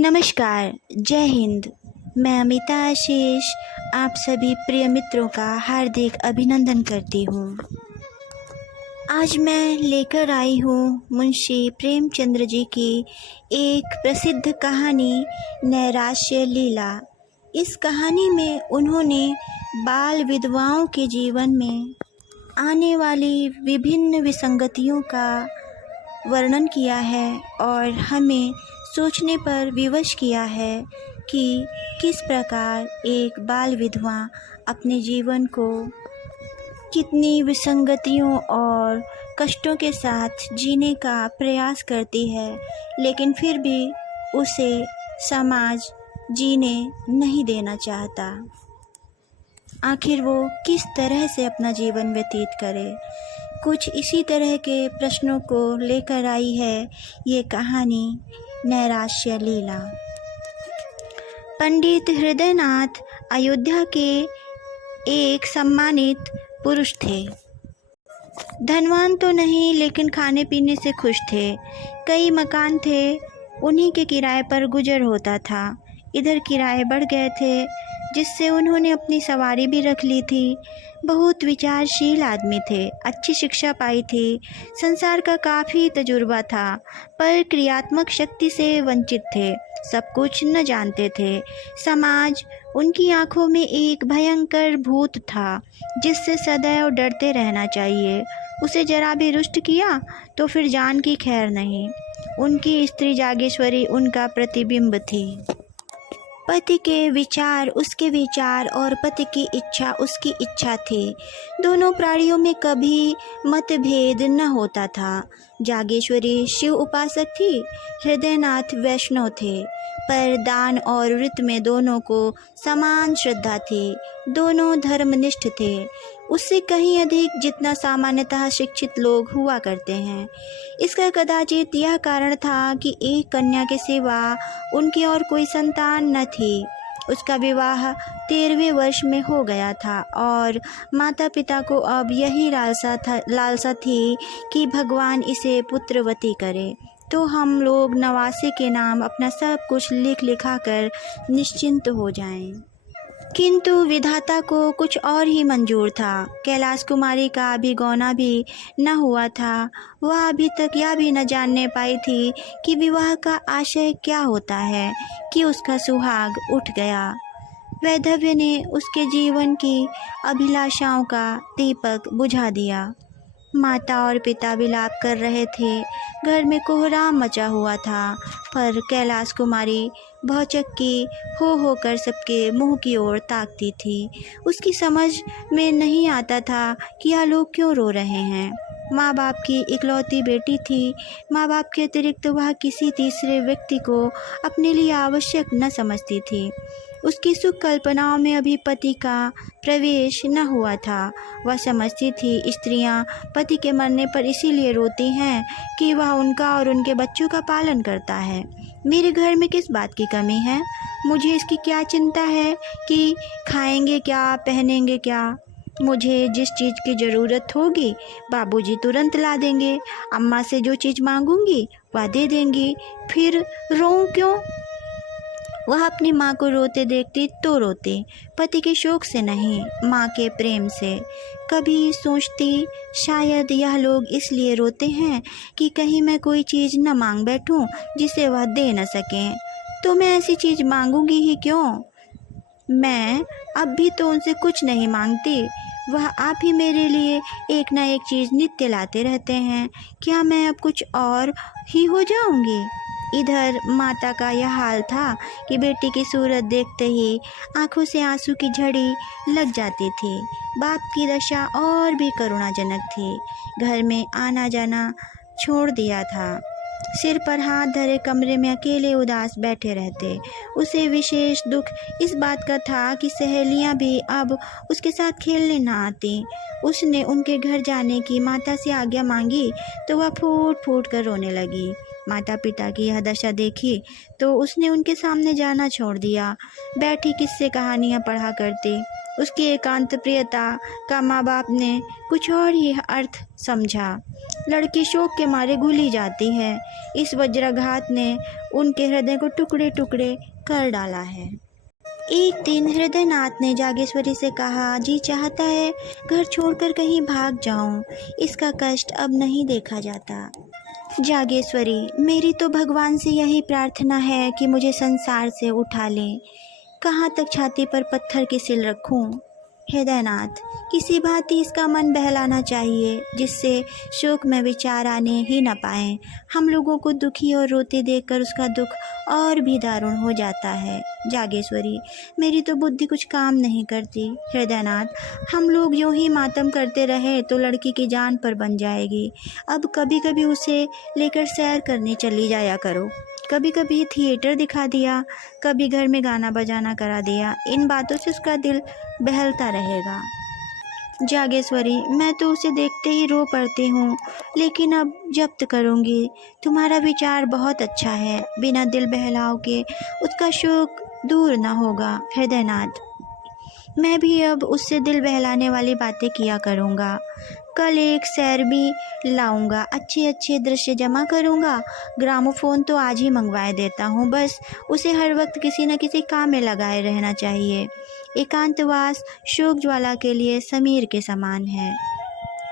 नमस्कार, जय हिंद। मैं अमिता आशीष आप सभी प्रिय मित्रों का हार्दिक अभिनंदन करती हूँ। आज मैं लेकर आई हूँ मुंशी प्रेमचंद्र जी की एक प्रसिद्ध कहानी नैराश्य लीला। इस कहानी में उन्होंने बाल विधवाओं के जीवन में आने वाली विभिन्न विसंगतियों का वर्णन किया है और हमें सोचने पर विवश किया है कि किस प्रकार एक बाल विधवा अपने जीवन को कितनी विसंगतियों और कष्टों के साथ जीने का प्रयास करती है, लेकिन फिर भी उसे समाज जीने नहीं देना चाहता। आखिर वो किस तरह से अपना जीवन व्यतीत करे, कुछ इसी तरह के प्रश्नों को लेकर आई है ये कहानी नैराश्य लीला। पंडित हृदयनाथ अयोध्या के एक सम्मानित पुरुष थे। धनवान तो नहीं, लेकिन खाने पीने से खुश थे। कई मकान थे, उन्हीं के किराए पर गुजर होता था। इधर किराए बढ़ गए थे, जिससे उन्होंने अपनी सवारी भी रख ली थी। बहुत विचारशील आदमी थे, अच्छी शिक्षा पाई थी, संसार का काफ़ी तजुर्बा था, पर क्रियात्मक शक्ति से वंचित थे, सब कुछ न जानते थे। समाज उनकी आंखों में एक भयंकर भूत था, जिससे सदैव डरते रहना चाहिए। उसे जरा भी रुष्ट किया तो फिर जान की खैर नहीं। उनकी स्त्री जागेश्वरी उनका प्रतिबिंब थी। पति के विचार उसके विचार और पति की इच्छा उसकी इच्छा थी। दोनों प्राणियों में कभी मतभेद न होता था। जागेश्वरी शिव उपासक थी, हृदयनाथ वैष्णव थे, पर दान और व्रत में दोनों को समान श्रद्धा थी। दोनों धर्मनिष्ठ थे, उससे कहीं अधिक जितना सामान्यतः शिक्षित लोग हुआ करते हैं। इसका कदाचित यह कारण था कि एक कन्या के सिवा उनकी और कोई संतान न थी। उसका विवाह 13वें वर्ष में हो गया था और माता पिता को अब यही लालसा थी कि भगवान इसे पुत्रवती करे, तो हम लोग नवासे के नाम अपना सब कुछ लिखा कर निश्चिंत हो जाएं। किंतु विधाता को कुछ और ही मंजूर था। कैलाश कुमारी का अभी गौना भी न हुआ था। वह अभी तक यह भी न जानने पाई थी कि विवाह का आशय क्या होता है कि उसका सुहाग उठ गया। वैधव्य ने उसके जीवन की अभिलाषाओं का दीपक बुझा दिया। माता और पिता विलाप कर रहे थे, घर में कोहराम मचा हुआ था, पर कैलाश कुमारी भौचक्की हो कर सबके मुंह की ओर ताकती थी। उसकी समझ में नहीं आता था कि यह लोग क्यों रो रहे हैं। माँ बाप की इकलौती बेटी थी। माँ बाप के अतिरिक्त वह किसी तीसरे व्यक्ति को अपने लिए आवश्यक न समझती थी। उसकी सुख कल्पनाओं में अभी पति का प्रवेश न हुआ था। वह समझती थी स्त्रियां पति के मरने पर इसीलिए रोती हैं कि वह उनका और उनके बच्चों का पालन करता है। मेरे घर में किस बात की कमी है, मुझे इसकी क्या चिंता है कि खाएंगे क्या, पहनेंगे क्या। मुझे जिस चीज़ की ज़रूरत होगी बाबूजी तुरंत ला देंगे, अम्मा से जो चीज़ मांगूंगी वह दे देंगी, फिर रोऊं क्यों। वह अपनी माँ को रोते देखती तो रोती, पति के शोक से नहीं, माँ के प्रेम से। कभी सोचती शायद यह लोग इसलिए रोते हैं कि कहीं मैं कोई चीज़ न मांग बैठूं जिसे वह दे न सकें, तो मैं ऐसी चीज़ मांगूंगी ही क्यों। मैं अब भी तो उनसे कुछ नहीं मांगती, वह आप ही मेरे लिए एक ना एक चीज़ नित्य लाते रहते हैं। क्या मैं अब कुछ और ही हो जाऊंगी। इधर माता का यह हाल था कि बेटी की सूरत देखते ही आंखों से आंसू की झड़ी लग जाती थी। बाप की दशा और भी करुणाजनक थी। घर में आना जाना छोड़ दिया था, सिर पर हाथ धरे कमरे में अकेले उदास बैठे रहते। उसे विशेष दुख इस बात का था कि सहेलियां भी अब उसके साथ खेलने न आती। उसने उनके घर जाने की माता से आज्ञा मांगी तो वह फूट फूट कर रोने लगी। माता पिता की यह दशा देखी तो उसने उनके सामने जाना छोड़ दिया। बैठी किस्से कहानियाँ पढ़ा करती। उसकी एकांत प्रियता का माँ बाप ने कुछ और ही अर्थ समझा। लड़की शोक के मारे घुली जाती है। इस वज्राघात ने उनके हृदय को टुकड़े टुकड़े कर डाला है। एक दिन हृदयनाथ ने जागेश्वरी से कहा, जी चाहता है घर छोड़कर कहीं भाग जाऊं। इसका कष्ट अब नहीं देखा जाता। जागेश्वरी, मेरी तो भगवान से यही प्रार्थना है कि मुझे संसार से उठा ले। कहाँ तक छाती पर पत्थर की सिल रखूं? हृदयनाथ, किसी भांति इसका मन बहलाना चाहिए जिससे शोक में विचार आने ही न पाए। हम लोगों को दुखी और रोते देखकर उसका दुख और भी दारुण हो जाता है। जागेश्वरी, मेरी तो बुद्धि कुछ काम नहीं करती। हृदयनाथ, हम लोग यूं ही मातम करते रहे तो लड़की की जान पर बन जाएगी। अब कभी कभी उसे लेकर सैर करने चली जाया करो। कभी कभी थिएटर दिखा दिया, कभी घर में गाना बजाना करा दिया। इन बातों से उसका दिल बहलता रहेगा। जागेश्वरी, मैं तो उसे देखते ही रो पड़ती हूँ, लेकिन अब जब्त करूँगी। तुम्हारा विचार बहुत अच्छा है। बिना दिल बहलाव के उसका शोक दूर न होगा। हृदयनाथ, मैं भी अब उससे दिल बहलाने वाली बातें किया करूँगा। कल एक सैर भी लाऊंगा, अच्छे अच्छे दृश्य जमा करूँगा। ग्रामोफोन तो आज ही मंगवाए देता हूँ। बस उसे हर वक्त किसी न किसी काम में लगाए रहना चाहिए। एकांतवास शोक ज्वाला के लिए समीर के समान है।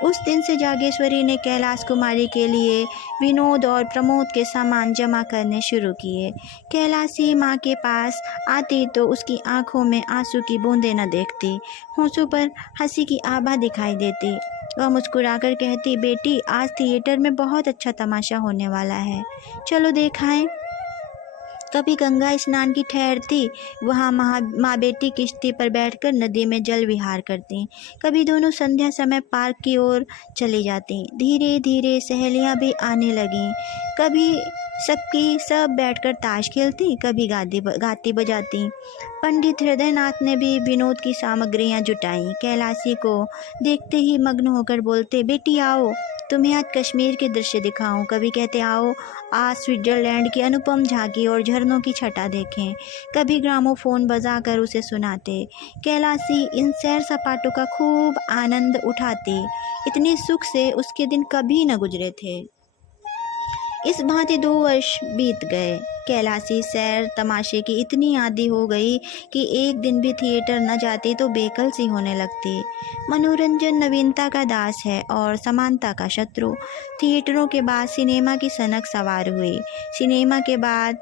उस दिन से जागेश्वरी ने कैलाश कुमारी के लिए विनोद और प्रमोद के सामान जमा करने शुरू किए। कैलाशी माँ के पास आती तो उसकी आंखों में आंसू की बूंदें न देखती, होंठों पर हंसी की आभा दिखाई देती। वह मुस्कुराकर कहती, बेटी आज थिएटर में बहुत अच्छा तमाशा होने वाला है, चलो देखाएं। कभी गंगा स्नान की ठहरती, वहाँ माँ बेटी किश्ती पर बैठकर नदी में जल विहार करती। कभी दोनों संध्या समय पार्क की ओर चली जाती। धीरे धीरे सहेलियाँ भी आने लगीं। कभी सबकी सब बैठकर ताश खेलती, कभी गाती बजाती। पंडित हृदयनाथ ने भी विनोद की सामग्रियाँ जुटाई। कैलाशी को देखते ही मग्न होकर बोलते, बेटी आओ, तुम्हें आज कश्मीर के दृश्य दिखाऊं। कभी कहते, आओ आज स्विट्जरलैंड की अनुपम झांकी और झरनों की छटा देखें। कभी ग्रामोफोन बजाकर उसे सुनाते। कैलाशी इन सैर सपाटों का खूब आनंद उठाती। इतने सुख से उसके दिन कभी न गुजरे थे। इस भांति 2 वर्ष बीत गए। कैलाशी सैर तमाशे की इतनी आदी हो गई कि एक दिन भी थिएटर न जाती तो बेकल सी होने लगती। मनोरंजन नवीनता का दास है और समानता का शत्रु। थिएटरों के बाद सिनेमा की सनक सवार हुई। सिनेमा के बाद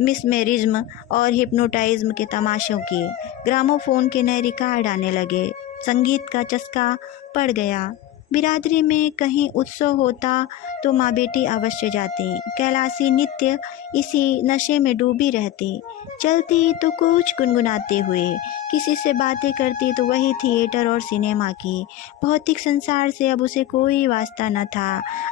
मिसमेरिज्म और हिप्नोटाइज्म के तमाशों की। ग्रामोफोन के नए रिकॉर्ड आने लगे। संगीत का चस्का पड़ गया। बिरादरी में कहीं उत्सव होता तो माँ बेटी अवश्य जाती। कैलाशी नित्य इसी नशे में डूबी रहती। चलती तो कुछ गुनगुनाते हुए, किसी से बातें करती तो वही थिएटर और सिनेमा की। भौतिक संसार से अब उसे कोई वास्ता न था।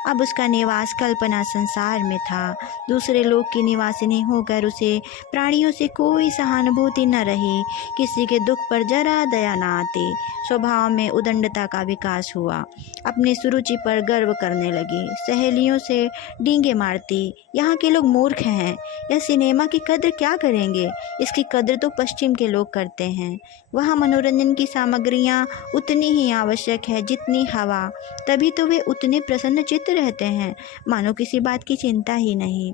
अब उसका निवास कल्पना संसार में था। दूसरे लोग की निवासिनी होकर उसे प्राणियों से कोई सहानुभूति न रही। किसी के दुख पर जरा दया न आती। स्वभाव में उदंडता का विकास हुआ। अपनी सुरुचि पर गर्व करने लगी। सहेलियों से डींगे मारती, यहाँ के लोग मूर्ख हैं, यह सिनेमा की कद्र क्या करेंगे, इसकी कद्र तो पश्चिम के लोग करते हैं। वहाँ मनोरंजन की सामग्रियाँ उतनी ही आवश्यक है जितनी हवा, तभी तो वे उतने प्रसन्न चित्त रहते हैं, मानो किसी बात की चिंता ही नहीं।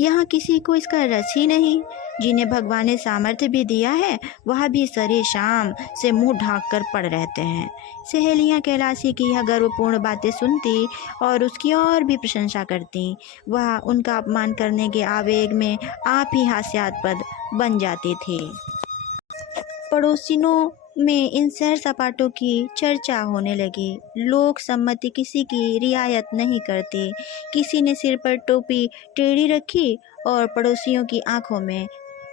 यहाँ किसी को इसका रस ही नहीं। जिन्हें भगवान ने सामर्थ्य भी दिया है वह भी सरे शाम से मुंह ढांक कर पड़ रहते हैं। सहेलियाँ कैलाशी की यह गर्वपूर्ण बातें सुनती और उसकी और भी प्रशंसा करती। वह उनका अपमान करने के आवेग में आप ही हास्यास्पद बन जाती थी। पड़ोसिनों में इन सैर सपाटों की चर्चा होने लगी। लोक सम्मति किसी की रियायत नहीं करती। किसी ने सिर पर टोपी टेढ़ी रखी और पड़ोसियों की आंखों में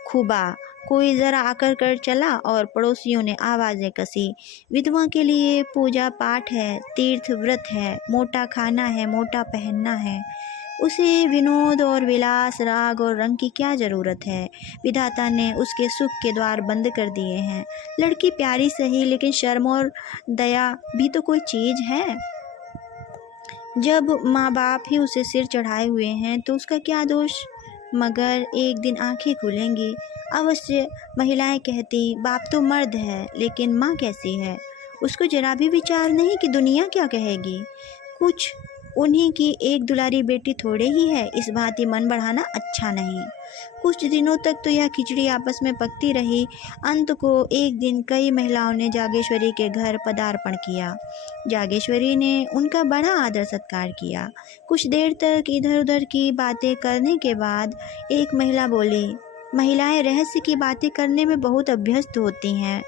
खूबा। कोई ज़रा आकर कर चला और पड़ोसियों ने आवाज़ें कसी। विधवा के लिए पूजा पाठ है, तीर्थ व्रत है, मोटा खाना है, मोटा पहनना है। उसे विनोद और विलास, राग और रंग की क्या ज़रूरत है। विधाता ने उसके सुख के द्वार बंद कर दिए हैं। लड़की प्यारी सही, लेकिन शर्म और दया भी तो कोई चीज़ है। जब माँ बाप ही उसे सिर चढ़ाए हुए हैं तो उसका क्या दोष। मगर एक दिन आंखें खुलेंगी अवश्य। महिलाएं कहती, बाप तो मर्द है, लेकिन माँ कैसी है? उसको जरा भी विचार नहीं कि दुनिया क्या कहेगी। कुछ उन्हीं की एक दुलारी बेटी थोड़े ही है, इस भांति मन बढ़ाना अच्छा नहीं। कुछ दिनों तक तो यह खिचड़ी आपस में पकती रही। अंत को एक दिन कई महिलाओं ने जागेश्वरी के घर पदार्पण किया। जागेश्वरी ने उनका बड़ा आदर सत्कार किया। कुछ देर तक इधर उधर की बातें करने के बाद एक महिला बोली, महिलाएं रहस्य की बातें करने में बहुत अभ्यस्त होती हैं।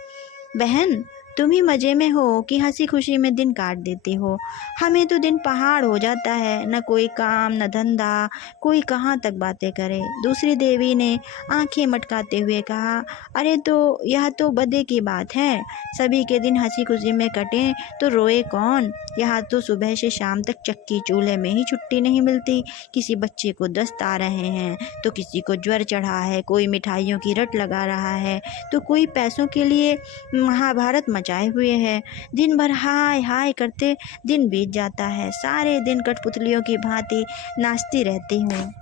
बहन, तुम ही मज़े में हो कि हंसी खुशी में दिन काट देती हो। हमें तो दिन पहाड़ हो जाता है, न कोई काम न धंधा, कोई कहाँ तक बातें करे। दूसरी देवी ने आंखें मटकाते हुए कहा, अरे तो यह तो बदे की बात है। सभी के दिन हंसी खुशी में कटें तो रोए कौन? यहाँ तो सुबह से शाम तक चक्की चूल्हे में ही छुट्टी नहीं मिलती। किसी बच्चे को दस्त आ रहे हैं तो किसी को ज्वर चढ़ा है, कोई मिठाइयों की रट लगा रहा है तो कोई पैसों के लिए महाभारत मचाए हुए है। दिन भर हाय हाय करते दिन बीत जाता है। सारे दिन कठपुतलियों की भांति नाचती रहती हूँ।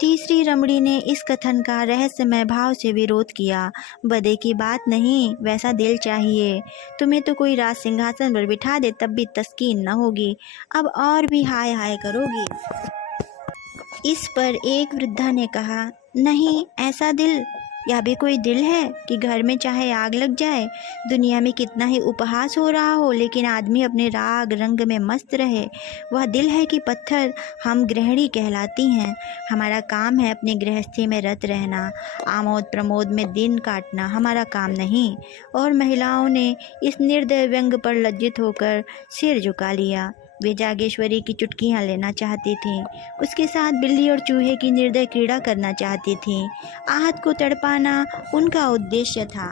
तीसरी रमणी ने इस कथन का रहस्यमय भाव से विरोध किया। बदे की बात नहीं, वैसा दिल चाहिए। तुम्हें तो कोई राज सिंहासन पर बिठा दे तब भी तस्कीन न होगी, अब और भी हाय हाय करोगी। इस पर एक वृद्धा ने कहा, नहीं, ऐसा दिल यह भी कोई दिल है कि घर में चाहे आग लग जाए, दुनिया में कितना ही उपहास हो रहा हो, लेकिन आदमी अपने राग रंग में मस्त रहे। वह दिल है कि पत्थर। हम गृहिणी कहलाती हैं। हमारा काम है अपनी गृहस्थी में रत रहना, आमोद प्रमोद में दिन काटना हमारा काम नहीं। और महिलाओं ने इस निर्दय व्यंग पर लज्जित होकर सिर झुका लिया। वे जागेश्वरी की चुटकियां लेना चाहती थीं। उसके साथ बिल्ली और चूहे की निर्दय क्रीड़ा करना चाहती थीं। आहत को तड़पाना उनका उद्देश्य था।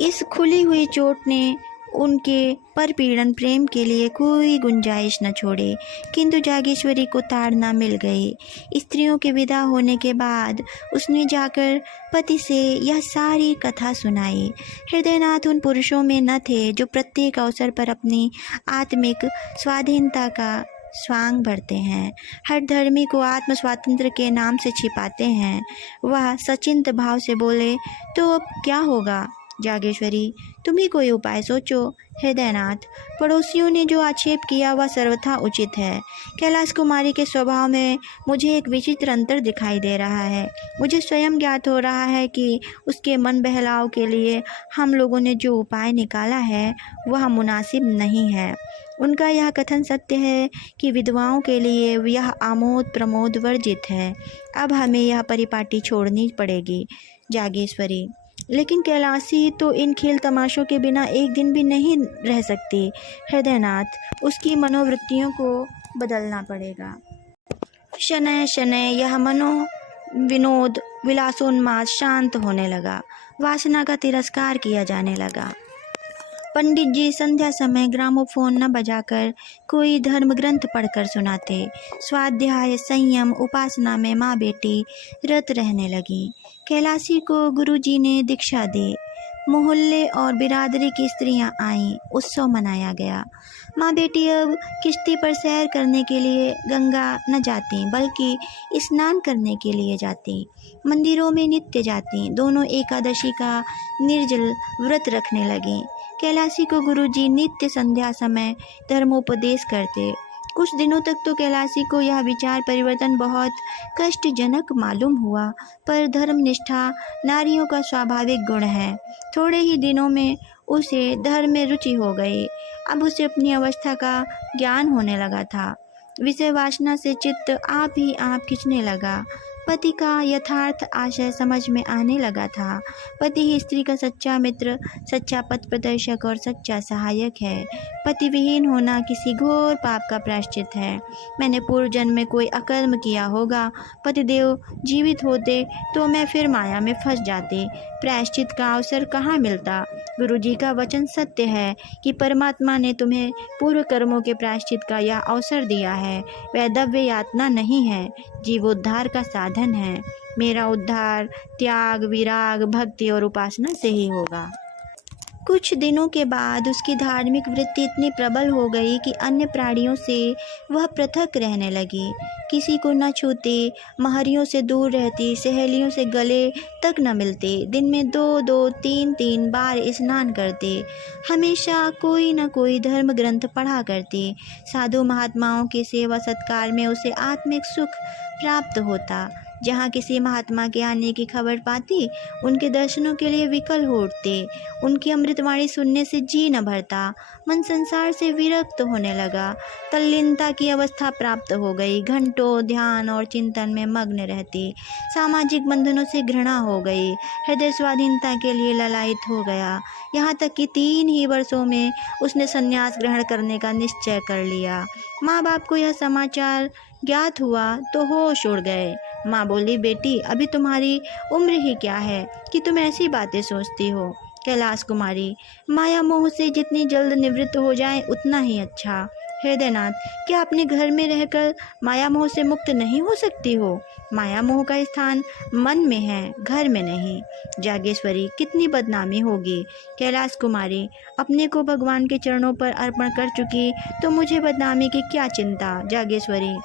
इस खुली हुई चोट ने उनके परपीड़न प्रेम के लिए कोई गुंजाइश न छोड़े। किंतु जागेश्वरी को ताड़ना मिल गई। स्त्रियों के विदा होने के बाद उसने जाकर पति से यह सारी कथा सुनाई। हृदयनाथ उन पुरुषों में न थे जो प्रत्येक अवसर पर अपनी आत्मिक स्वाधीनता का स्वांग भरते हैं, हर धर्मी को आत्म स्वातंत्र्य के नाम से छिपाते हैं। वह सचिंत भाव से बोले, तो अब क्या होगा? जागेश्वरी, तुम ही कोई उपाय सोचो। हृदयनाथ, पड़ोसियों ने जो आक्षेप किया वह सर्वथा उचित है। कैलाश कुमारी के स्वभाव में मुझे एक विचित्र अंतर दिखाई दे रहा है। मुझे स्वयं ज्ञात हो रहा है कि उसके मन बहलाव के लिए हम लोगों ने जो उपाय निकाला है वह मुनासिब नहीं है। उनका यह कथन सत्य है कि विधवाओं के लिए यह आमोद प्रमोद वर्जित है। अब हमें यह परिपाटी छोड़नी पड़ेगी। जागेश्वरी, लेकिन कैलाशी तो इन खेल तमाशों के बिना एक दिन भी नहीं रह सकती। हृदयनाथ, उसकी मनोवृत्तियों को बदलना पड़ेगा। शनय शनय यह मनो विनोद विलासोन्माद शांत होने लगा। वासना का तिरस्कार किया जाने लगा। पंडित जी संध्या समय ग्रामोफोन न बजाकर कोई धर्म ग्रंथ पढ़कर सुनाते। स्वाध्याय, संयम, उपासना में माँ बेटी रत रहने लगी। कैलाशी को गुरुजी ने दीक्षा दी। मोहल्ले और बिरादरी की स्त्रियां आईं। उत्सव मनाया गया। माँ बेटी अब किश्ती पर सैर करने के लिए गंगा न जाती बल्कि स्नान करने के लिए जाती। मंदिरों में नित्य जाती। दोनों एकादशी का निर्जल व्रत रखने लगीं। कैलाशी को गुरुजी नित्य संध्या समय धर्मोपदेश करते। कुछ दिनों तक तो कैलाशी को यह विचार परिवर्तन बहुत कष्टजनक मालूम हुआ, पर धर्मनिष्ठा नारियों का स्वाभाविक गुण है। थोड़े ही दिनों में उसे धर्म में रुचि हो गई। अब उसे अपनी अवस्था का ज्ञान होने लगा था। विषय वासना से चित्त आप ही आप खिंचने लगा। पति का यथार्थ आशय समझ में आने लगा था। पति ही स्त्री का सच्चा मित्र, सच्चा पथ प्रदर्शक और सच्चा सहायक है। पति विहीन होना किसी घोर पाप का प्रायश्चित है। मैंने पूर्व जन्म में कोई अकर्म किया होगा। पतिदेव जीवित होते तो मैं फिर माया में फंस जाती। प्रायश्चित का अवसर कहाँ मिलता। गुरुजी का वचन सत्य है कि परमात्मा ने तुम्हें पूर्व कर्मों के प्रायश्चित का यह अवसर दिया है। वह दव्य यातना नहीं है, जीवोद्धार का साधन है। मेरा उद्धार त्याग, विराग, भक्ति और उपासना से ही होगा। कुछ दिनों के बाद उसकी धार्मिक वृत्ति इतनी प्रबल हो गई कि अन्य प्राणियों से वह पृथक रहने लगी। किसी को न छूते, महरियों से दूर रहती, सहेलियों से गले तक न मिलते, दिन में 2-2, 3-3 बार स्नान करते, हमेशा कोई न कोई धर्म ग्रंथ पढ़ा करते। साधु महात्माओं के सेवा सत्कार में उसे आत्मिक सुख प्राप्त होता। जहाँ किसी महात्मा के आने की खबर पाती, उनके दर्शनों के लिए विकल हो उठते। उनकी अमृतवाणी सुनने से जी न भरता, मन संसार से विरक्त होने लगा, तल्लीनता की अवस्था प्राप्त हो गई। घंटों ध्यान और चिंतन में मग्न रहते, सामाजिक बंधनों से घृणा हो गई, हृदय स्वाधीनता के लिए ललायित हो गया। यहाँ तक कि 3 ही वर्षों में उसने संन्यास ग्रहण करने का निश्चय कर लिया। माँ बाप को यह समाचार ज्ञात हुआ तो होश उड़ गए। माँ बोली, बेटी, अभी तुम्हारी उम्र ही क्या है कि तुम ऐसी बातें सोचती हो। कैलाश कुमारी, माया मोह से जितनी जल्द निवृत्त हो जाए उतना ही अच्छा। हृदयनाथ, क्या अपने घर में रहकर माया मोह से मुक्त नहीं हो सकती हो? माया मोह का स्थान मन में है, घर में नहीं। जागेश्वरी, कितनी बदनामी होगी। कैलाश कुमारी, अपने को भगवान के चरणों पर अर्पण कर चुकी तो मुझे बदनामी की क्या चिंता। जागेश्वरी,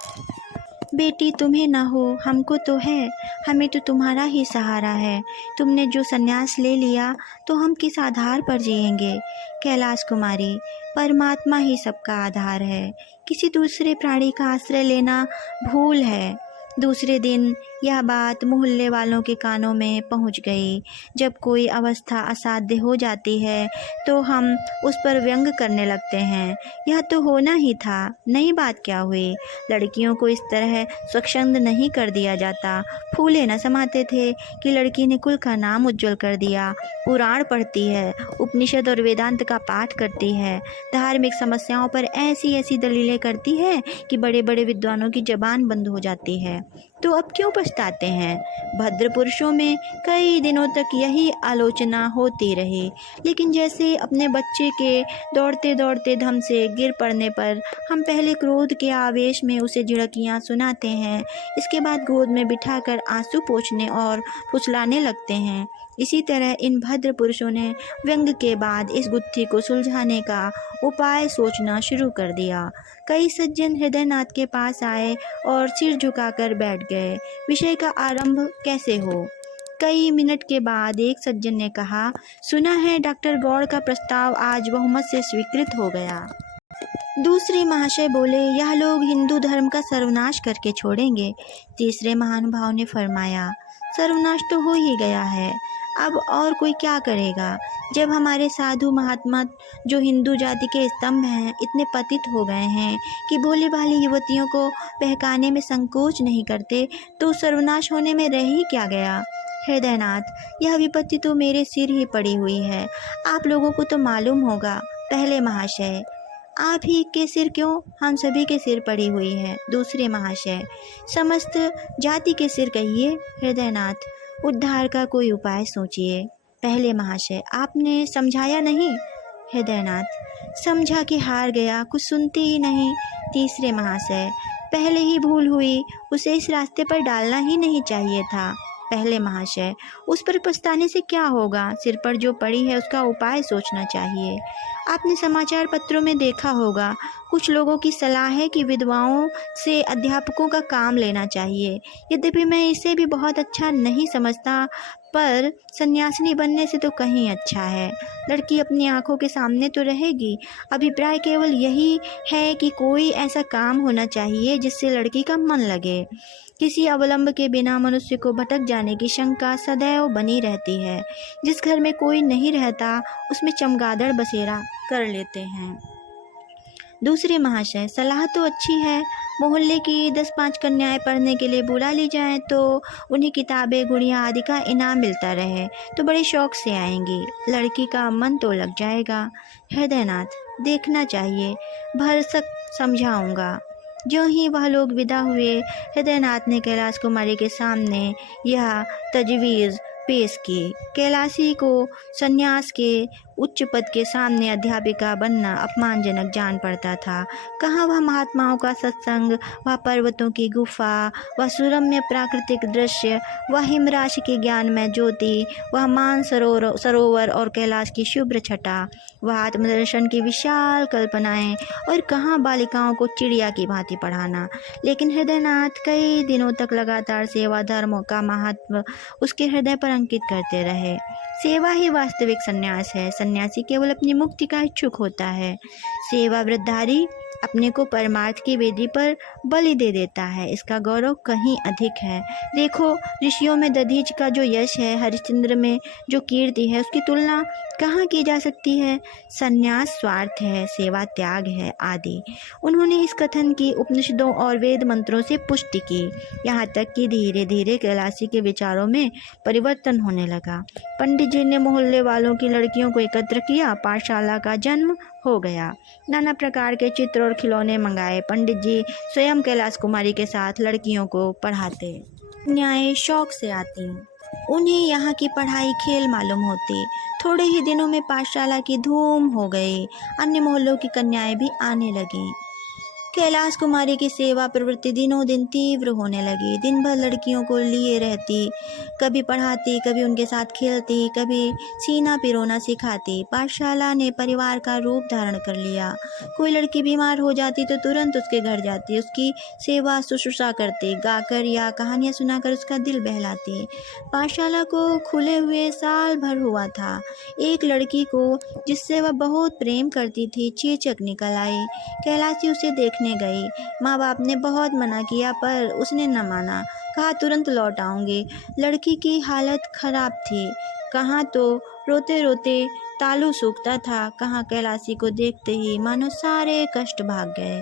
बेटी, तुम्हें ना हो, हमको तो है। हमें तो तुम्हारा ही सहारा है। तुमने जो संन्यास ले लिया तो हम किस आधार पर जिएंगे? कैलाश कुमारी, परमात्मा ही सबका आधार है। किसी दूसरे प्राणी का आश्रय लेना भूल है। दूसरे दिन यह बात मोहल्ले वालों के कानों में पहुंच गई। जब कोई अवस्था असाध्य हो जाती है तो हम उस पर व्यंग करने लगते हैं। यह तो होना ही था, नई बात क्या हुई। लड़कियों को इस तरह स्वच्छंद नहीं कर दिया जाता। फूले न समाते थे कि लड़की ने कुल का नाम उज्जवल कर दिया। पुराण पढ़ती है, उपनिषद और वेदांत का पाठ करती है, धार्मिक समस्याओं पर ऐसी ऐसी दलीलें करती है कि बड़े बड़े विद्वानों की जबान बंद हो जाती है। तो अब क्यों पछताते हैं? भद्र पुरुषों में कई दिनों तक यही आलोचना होती रही, लेकिन जैसे अपने बच्चे के दौड़ते दौड़ते धम से गिर पड़ने पर हम पहले क्रोध के आवेश में उसे झिड़कियाँ सुनाते हैं, इसके बाद गोद में बिठाकर आंसू पोंछने और फुसलाने लगते हैं, इसी तरह इन भद्र पुरुषों ने व्यंग के बाद इस गुत्थी को सुलझाने का उपाय सोचना शुरू कर दिया। कई सज्जन हृदयनाथ के पास आए और सिर झुकाकर बैठ गए। विषय का आरंभ कैसे हो? कई मिनट के बाद एक सज्जन ने कहा, सुना है डॉक्टर गौड़ का प्रस्ताव आज बहुमत से स्वीकृत हो गया। दूसरे महाशय बोले, यह लोग हिंदू धर्म का सर्वनाश करके छोड़ेंगे। तीसरे महानुभाव ने फरमाया, सर्वनाश तो हो ही गया है, अब और कोई क्या करेगा। जब हमारे साधु महात्मा जो हिंदू जाति के स्तंभ हैं इतने पतित हो गए हैं कि भोली भाली युवतियों को बहकाने में संकोच नहीं करते, तो सर्वनाश होने में रह ही क्या गया। हृदयनाथ, यह विपत्ति तो मेरे सिर ही पड़ी हुई है, आप लोगों को तो मालूम होगा। पहले महाशय, आप ही के सिर क्यों, हम सभी के सिर पड़ी हुई है। दूसरे महाशय, समस्त जाति के सिर कहिए। हृदयनाथ, उद्धार का कोई उपाय सोचिए। पहले महाशय, आपने समझाया नहीं। हृदयनाथ, समझा के हार गया, कुछ सुनते ही नहीं। तीसरे महाशय, पहले ही भूल हुई, उसे इस रास्ते पर डालना ही नहीं चाहिए था। पहले महाशय, उस पर पछताने से क्या होगा, सिर पर जो पड़ी है उसका उपाय सोचना चाहिए। आपने समाचार पत्रों में देखा होगा, कुछ लोगों की सलाह है कि विधवाओं से अध्यापकों का काम लेना चाहिए। यद्यपि मैं इसे भी बहुत अच्छा नहीं समझता, पर सन्यासिनी बनने से तो कहीं अच्छा है। लड़की अपनी आंखों के सामने तो रहेगी। अभिप्राय केवल यही है कि कोई ऐसा काम होना चाहिए जिससे लड़की का मन लगे। किसी अवलंब के बिना मनुष्य को भटक जाने की शंका सदैव बनी रहती है। जिस घर में कोई नहीं रहता उसमें चमगादड़ बसेरा कर लेते हैं। दूसरे महाशय, सलाह तो अच्छी है, मोहल्ले की 10-5 कन्याएं पढ़ने के लिए बुला ली जाएं तो उन्हें किताबें, गुड़ियाँ आदि का इनाम मिलता रहे तो बड़े शौक से आएंगी, लड़की का मन तो लग जाएगा। हृदयनाथ, देखना चाहिए, भरसक समझाऊंगा। ज्यों ही वह लोग विदा हुए, हृदयनाथ ने कैलाश कुमारी के सामने यह तजवीज़ पेश की। कैलाशी को संन्यास के उच्च पद के सामने अध्यापिका बनना अपमानजनक जान पड़ता था। कहाँ वह महात्माओं का सत्संग, वह पर्वतों की गुफा, वह सुरम्य प्राकृतिक दृश्य, वह हिमराशि के ज्ञान में ज्योति, वह मान सरोवर और कैलाश की शुभ्र छटा, वह आत्मदर्शन की विशाल कल्पनाएं, और कहाँ बालिकाओं को चिड़िया की भांति पढ़ाना। लेकिन हृदयनाथ कई दिनों तक लगातार सेवा धर्मों का महत्व उसके हृदय पर अंकित करते रहे। सेवा ही वास्तविक संन्यास है। सन्यासी केवल अपनी मुक्ति का इच्छुक होता है। सेवा व्रतधारी अपने को परमार्थ की वेदी पर बलि दे देता है। इसका गौरव कहीं अधिक है। देखो, ऋषियों में दधीच का जो यश है, हरिश्चंद्र में जो कीर्ति है, उसकी तुलना कहाँ की जा सकती है। सन्यास स्वार्थ है, सेवा त्याग है आदि। उन्होंने इस कथन की उपनिषदों और वेद मंत्रों से पुष्टि की। यहाँ तक कि धीरे धीरे कैलाशी के विचारों में परिवर्तन होने लगा। पंडित जी ने मोहल्ले वालों की लड़कियों को एकत्र किया। पाठशाला का जन्म हो गया। नाना प्रकार के चित्र और खिलौने मंगाए। पंडित जी स्वयं कैलाश कुमारी के साथ लड़कियों को पढ़ाते। कन्याएं शौक से आती। उन्हें यहाँ की पढ़ाई खेल मालूम होती। थोड़े ही दिनों में पाठशाला की धूम हो गई। अन्य मोहल्लों की कन्याएं भी आने लगीं। कैलाश कुमारी की सेवा प्रवृत्ति दिनों दिन तीव्र होने लगी। दिन भर लड़कियों को लिए रहती, कभी पढ़ाती, कभी उनके साथ खेलती, कभी सीना पिरोना सिखाती। पाठशाला ने परिवार का रूप धारण कर लिया। कोई लड़की बीमार हो जाती तो तुरंत उसके घर जाती, उसकी सेवा शुश्रूषा करती, गाकर या कहानियाँ सुनाकर उसका दिल बहलाती। पाठशाला को खुले हुए साल भर हुआ था। एक लड़की को जिससे वह बहुत प्रेम करती थी चेचक निकल आई। कैलाशी उसे देखने गई। माँ बाप ने बहुत मना किया पर उसने न माना। कहा तुरंत लौट आऊंगी। लड़की की हालत खराब थी। कहाँ तो रोते रोते तालू सूखता था, कहाँ कैलाशी को देखते ही मानो सारे कष्ट भाग गए।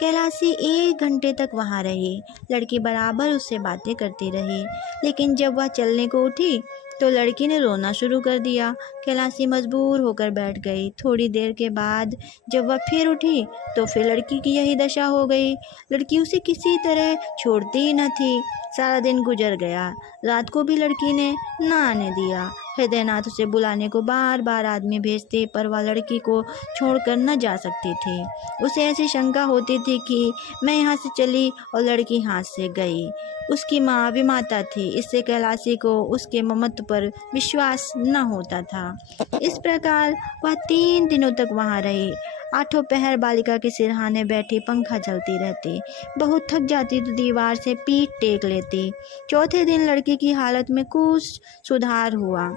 कैलाशी 1 घंटे तक वहाँ रही। लड़की बराबर उससे बातें करती रही, लेकिन जब वह चलने को उठी तो लड़की ने रोना शुरू कर दिया। कैलाशी मजबूर होकर बैठ गई। थोड़ी देर के बाद जब वह फिर उठी तो फिर लड़की की यही दशा हो गई। लड़की उसे किसी तरह छोड़ती ही न थी। सारा दिन गुजर गया। रात को भी लड़की ने न आने दिया। हृदयनाथ उसे बुलाने को बार बार आदमी भेजते, पर वह लड़की को छोड़कर न जा सकती थी। उसे ऐसी शंका होती थी कि मैं यहाँ से चली और लड़की हाथ से गई। उसकी माँ विमाता थी, इससे कैलाशी को उसके ममत्व पर विश्वास न होता था। इस प्रकार वह 3 दिनों तक वहाँ रही। 8 पहर बालिका के सिरहाने बैठी पंखा चलती रहती। बहुत थक जाती तो दीवार से पीठ टेक लेती। चौथे दिन लड़की की हालत में कुछ सुधार हुआ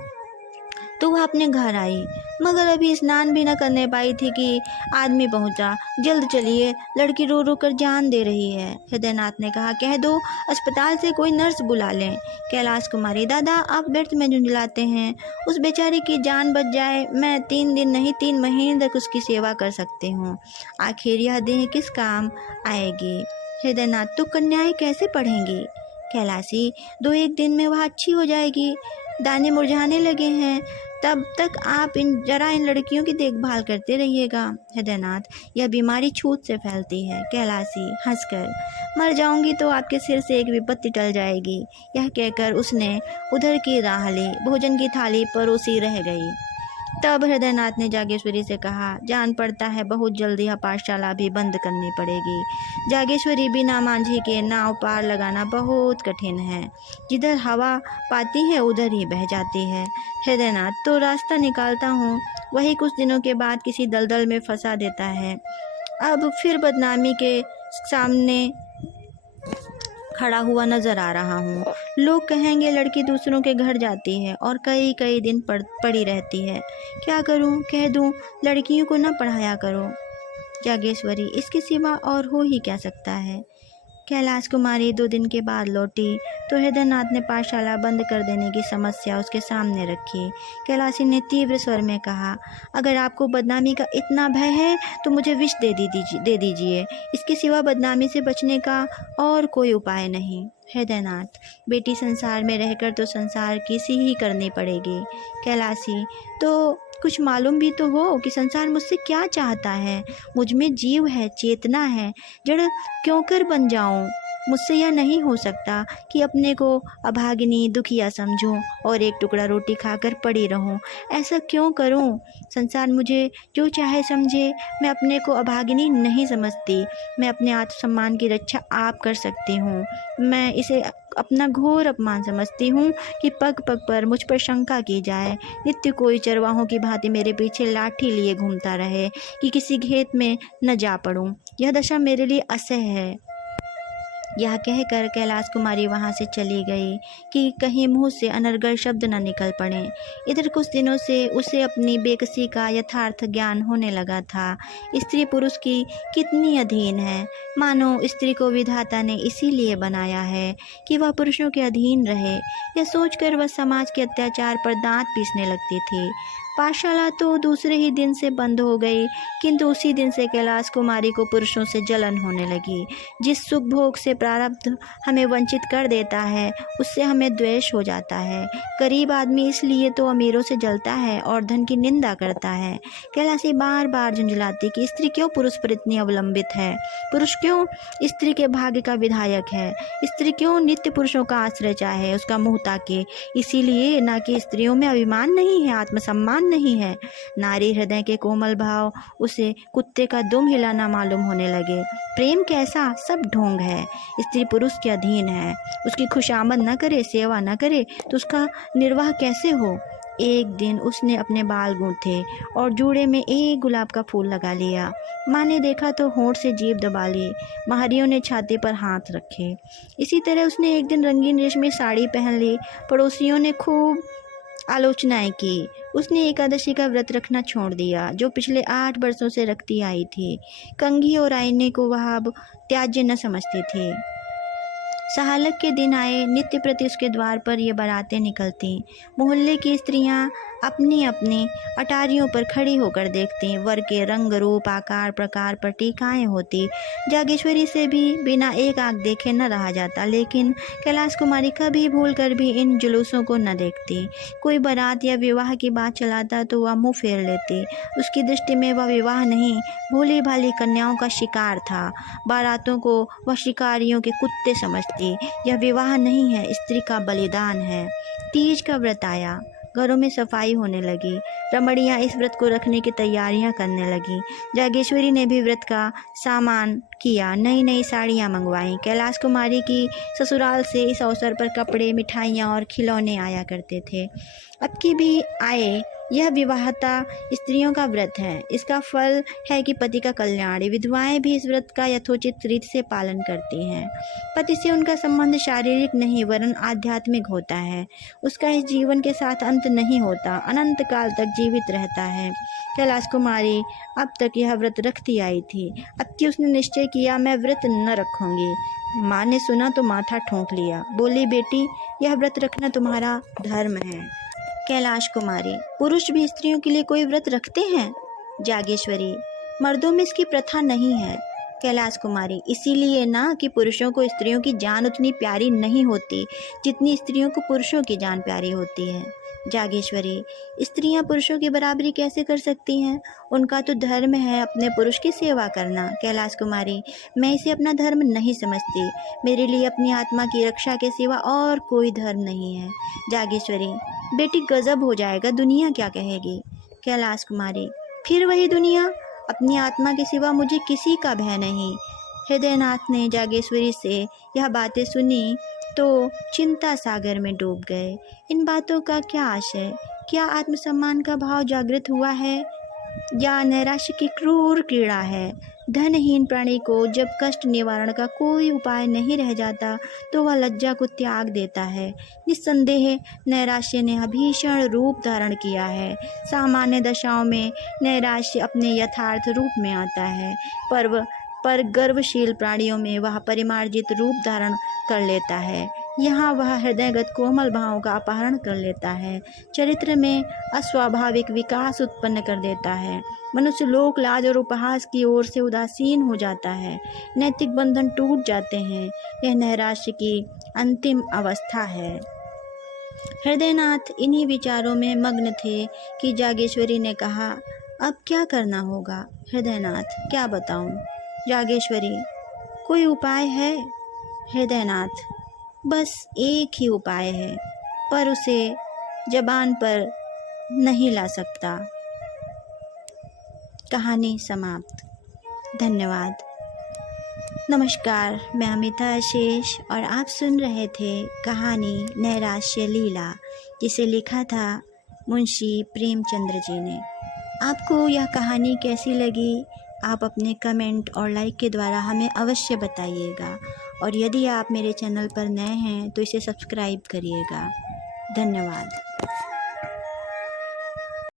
तो वह अपने घर आई, मगर अभी स्नान भी न करने पाई थी कि आदमी पहुंचा। जल्द चलिए, लड़की रो रो कर जान दे रही है। हृदयनाथ ने कहा, कह दो अस्पताल से कोई नर्स बुला लें। कैलाश कुमारी, दादा आप व्यर्थ में झुंझलाते हैं। उस बेचारी की जान बच जाए, मैं 3 दिन नहीं 3 महीने तक उसकी सेवा कर सकती हूँ। आखिर यह देह किस काम आएगी। हृदयनाथ, तो कन्याएं कैसे पढ़ेंगी। कैलाशी, 2-1 दिन में वह अच्छी हो जाएगी। दाने मुरझाने लगे हैं, तब तक आप इन लड़कियों की देखभाल करते रहिएगा। हृदयनाथ, यह बीमारी छूत से फैलती है। कैलाशी हंसकर, मर जाऊंगी तो आपके सिर से एक विपत्ति टल जाएगी। यह कहकर उसने उधर की राह ली। भोजन की थाली परोसी रह गई। तब हृदयनाथ ने जागेश्वरी से कहा, जान पड़ता है बहुत जल्दी यह पाठशाला भी बंद करनी पड़ेगी। जागेश्वरी, बिना मांझी के नाव पार लगाना बहुत कठिन है। जिधर हवा पाती है उधर ही बह जाती है। हृदयनाथ, तो रास्ता निकालता हूँ, वही कुछ दिनों के बाद किसी दलदल में फंसा देता है। अब फिर बदनामी के सामने खड़ा हुआ नजर आ रहा हूँ। लोग कहेंगे लड़की दूसरों के घर जाती है और कई कई दिन पड़ी रहती है। क्या करूँ, कह दूँ लड़कियों को न पढ़ाया करो। जागेश्वरी, इसके सिवा और हो ही क्या सकता है। कैलाश कुमारी 2 दिन के बाद लौटी तो हृदयनाथ ने पाठशाला बंद कर देने की समस्या उसके सामने रखी। कैलाशी ने तीव्र स्वर में कहा, अगर आपको बदनामी का इतना भय है तो मुझे विष दे दीजिए। इसके सिवा बदनामी से बचने का और कोई उपाय नहीं। हृदयनाथ, बेटी संसार में रहकर तो संसार किसी ही करनी पड़ेगी। कैलाशी, तो कुछ मालूम भी तो हो कि संसार मुझसे क्या चाहता है। मुझ में जीव है, चेतना है, जड़ क्यों कर बन जाऊं। मुझसे यह नहीं हो सकता कि अपने को अभागिनी दुखिया समझूं और एक टुकड़ा रोटी खाकर पड़ी रहूं। ऐसा क्यों करूं? संसार मुझे जो चाहे समझे, मैं अपने को अभागिनी नहीं समझती। मैं अपने आत्मसम्मान की रक्षा आप कर सकती हूँ। मैं इसे अपना घोर अपमान समझती हूँ कि पग पग पर मुझ पर शंका की जाए। नित्य कोई चरवाहों की भांति मेरे पीछे लाठी लिए घूमता रहे कि किसी घेत में न जा पड़ूं। यह दशा मेरे लिए असह्य है। यह कहकर कैलाश कुमारी वहाँ से चली गई कि कहीं मुँह से अनर्गल शब्द न निकल पड़े। इधर कुछ दिनों से उसे अपनी बेकसी का यथार्थ ज्ञान होने लगा था। स्त्री पुरुष की कितनी अधीन है। मानो स्त्री को विधाता ने इसीलिए बनाया है कि वह पुरुषों के अधीन रहे। यह सोचकर वह समाज के अत्याचार पर दांत पीसने लगती थी। पाठशाला तो दूसरे ही दिन से बंद हो गई, किंतु उसी दिन से कैलाश कुमारी को पुरुषों से जलन होने लगी। जिस सुख भोग से प्रारब्ध हमें वंचित कर देता है, उससे हमें द्वेष हो जाता है। गरीब आदमी इसलिए तो अमीरों से जलता है और धन की निंदा करता है। कैलाशी बार बार झुंझलाती कि स्त्री क्यों पुरुष पर इतनी अवलंबित है, पुरुष क्यों स्त्री के भाग्य का विधायक है, स्त्री क्यों नित्य पुरुषों का आश्रय चाहे, उसका मुँह ताके। इसीलिए ना कि स्त्रियों में अभिमान नहीं है, आत्मसम्मान नहीं है। नारी हृदय के कोमल भाव उसे कुत्ते का दुम हिलाना मालूम होने लगे। प्रेम कैसा? सब ढोंग है। स्त्री पुरुष के अधीन है। उसकी खुशामद न करे, सेवा न करे तो उसका निर्वाह कैसे हो? एक दिन उसने अपने बाल गूंथे और जूड़े में एक गुलाब का फूल लगा लिया। माँ ने देखा तो होंठ से जीभ दबा ली। महारियों ने छाती पर हाथ रखे। इसी तरह उसने एक दिन रंगीन रेशमी साड़ी पहन ली। पड़ोसियों ने खूब आलोचनाएं की। उसने एकादशी का व्रत रखना छोड़ दिया, जो पिछले 8 वर्षों से रखती आई थी। कंघी और आईने को वह अब त्याज्य न समझती थी। सहालक के दिन आए, नित्य प्रति उसके द्वार पर ये बारातें निकलती। मोहल्ले की स्त्रियां अपनी अपनी अटारियों पर खड़ी होकर देखती। वर के रंग रूप आकार प्रकार पर टीकाएं होती। जागेश्वरी से भी बिना एक आंख देखे न रहा जाता, लेकिन कैलाश कुमारी कभी भूल कर भी इन जुलूसों को न देखती। कोई बारात या विवाह की बात चलाता तो वह मुंह फेर लेती। उसकी दृष्टि में वह विवाह नहीं, भोली भाली कन्याओं का शिकार था। बारातों को वह शिकारियों के कुत्ते समझती। यह विवाह नहीं है, स्त्री का बलिदान है। तीज का व्रत आया। घरों में सफाई होने लगी। रमणियां इस व्रत को रखने की तैयारियां करने लगी। जागेश्वरी ने भी व्रत का सामान किया। नई नई साड़ियां मंगवाईं। कैलाश कुमारी की ससुराल से इस अवसर पर कपड़े, मिठाइयां और खिलौने आया करते थे। अब की भी आए। यह विवाहता स्त्रियों का व्रत है। इसका फल है कि पति का कल्याण। विधवाएं भी इस व्रत का यथोचित रीति से पालन करती हैं। पति से उनका संबंध शारीरिक नहीं वरन आध्यात्मिक होता है। उसका इस जीवन के साथ अंत नहीं होता, अनंत काल तक जीवित रहता है। कैलाश कुमारी अब तक यह व्रत रखती आई थी। अब की उसने निश्चय किया, मैं व्रत न रखूंगी। माँ ने सुना तो माथा ठोंक लिया। बोली, बेटी, यह व्रत रखना तुम्हारा धर्म है। कैलाश कुमारी, पुरुष भी स्त्रियों के लिए कोई व्रत रखते हैं? जागेश्वरी, मर्दों में इसकी प्रथा नहीं है। कैलाश कुमारी, इसीलिए ना कि पुरुषों को स्त्रियों की जान उतनी प्यारी नहीं होती जितनी स्त्रियों को पुरुषों की जान प्यारी होती है। जागेश्वरी, स्त्रियां पुरुषों की बराबरी कैसे कर सकती हैं? उनका तो धर्म है अपने पुरुष की सेवा करना। कैलाश कुमारी, मैं इसे अपना धर्म नहीं समझती। मेरे लिए अपनी आत्मा की रक्षा के सिवा और कोई धर्म नहीं है। जागेश्वरी, बेटी, गजब हो जाएगा, दुनिया क्या कहेगी? कैलाश कुमारी, फिर वही दुनिया। अपनी आत्मा के सिवा मुझे किसी का भय नहीं। हृदयनाथ ने जागेश्वरी से यह बातें सुनी तो चिंता सागर में डूब गए। इन बातों का क्या आशय? क्या आत्मसम्मान का भाव जागृत हुआ है या नैराश्य की क्रूर क्रीड़ा है? धनहीन प्राणी को जब कष्ट निवारण का कोई उपाय नहीं रह जाता तो वह लज्जा को त्याग देता है। निस्संदेह नैराश्य ने भीषण रूप धारण किया है। सामान्य दशाओं में नैराश्य अपने यथार्थ रूप में आता है, पर गर्वशील प्राणियों में वह परिमार्जित रूप धारण कर लेता है। यहाँ वह हृदयगत कोमल भावों का अपहरण कर लेता है, चरित्र में अस्वाभाविक विकास उत्पन्न कर देता है। मनुष्य लोक लाज और उपहास की ओर से उदासीन हो जाता है। नैतिक बंधन टूट जाते हैं। यह नैराश्य की अंतिम अवस्था है। हृदयनाथ इन्हीं विचारों में मग्न थे कि जागेश्वरी ने कहा, अब क्या करना होगा? हृदयनाथ, क्या बताऊं? जागेश्वरी, कोई उपाय है? हृदयनाथ। बस एक ही उपाय है, पर उसे ज़बान पर नहीं ला सकता। कहानी समाप्त। धन्यवाद। नमस्कार, मैं अमिता शेष और आप सुन रहे थे कहानी नैराश्य लीला, जिसे लिखा था मुंशी प्रेमचंद्र जी ने। आपको यह कहानी कैसी लगी, आप अपने कमेंट और लाइक के द्वारा हमें अवश्य बताइएगा। और यदि आप मेरे चैनल पर नए हैं तो इसे सब्सक्राइब करिएगा। धन्यवाद।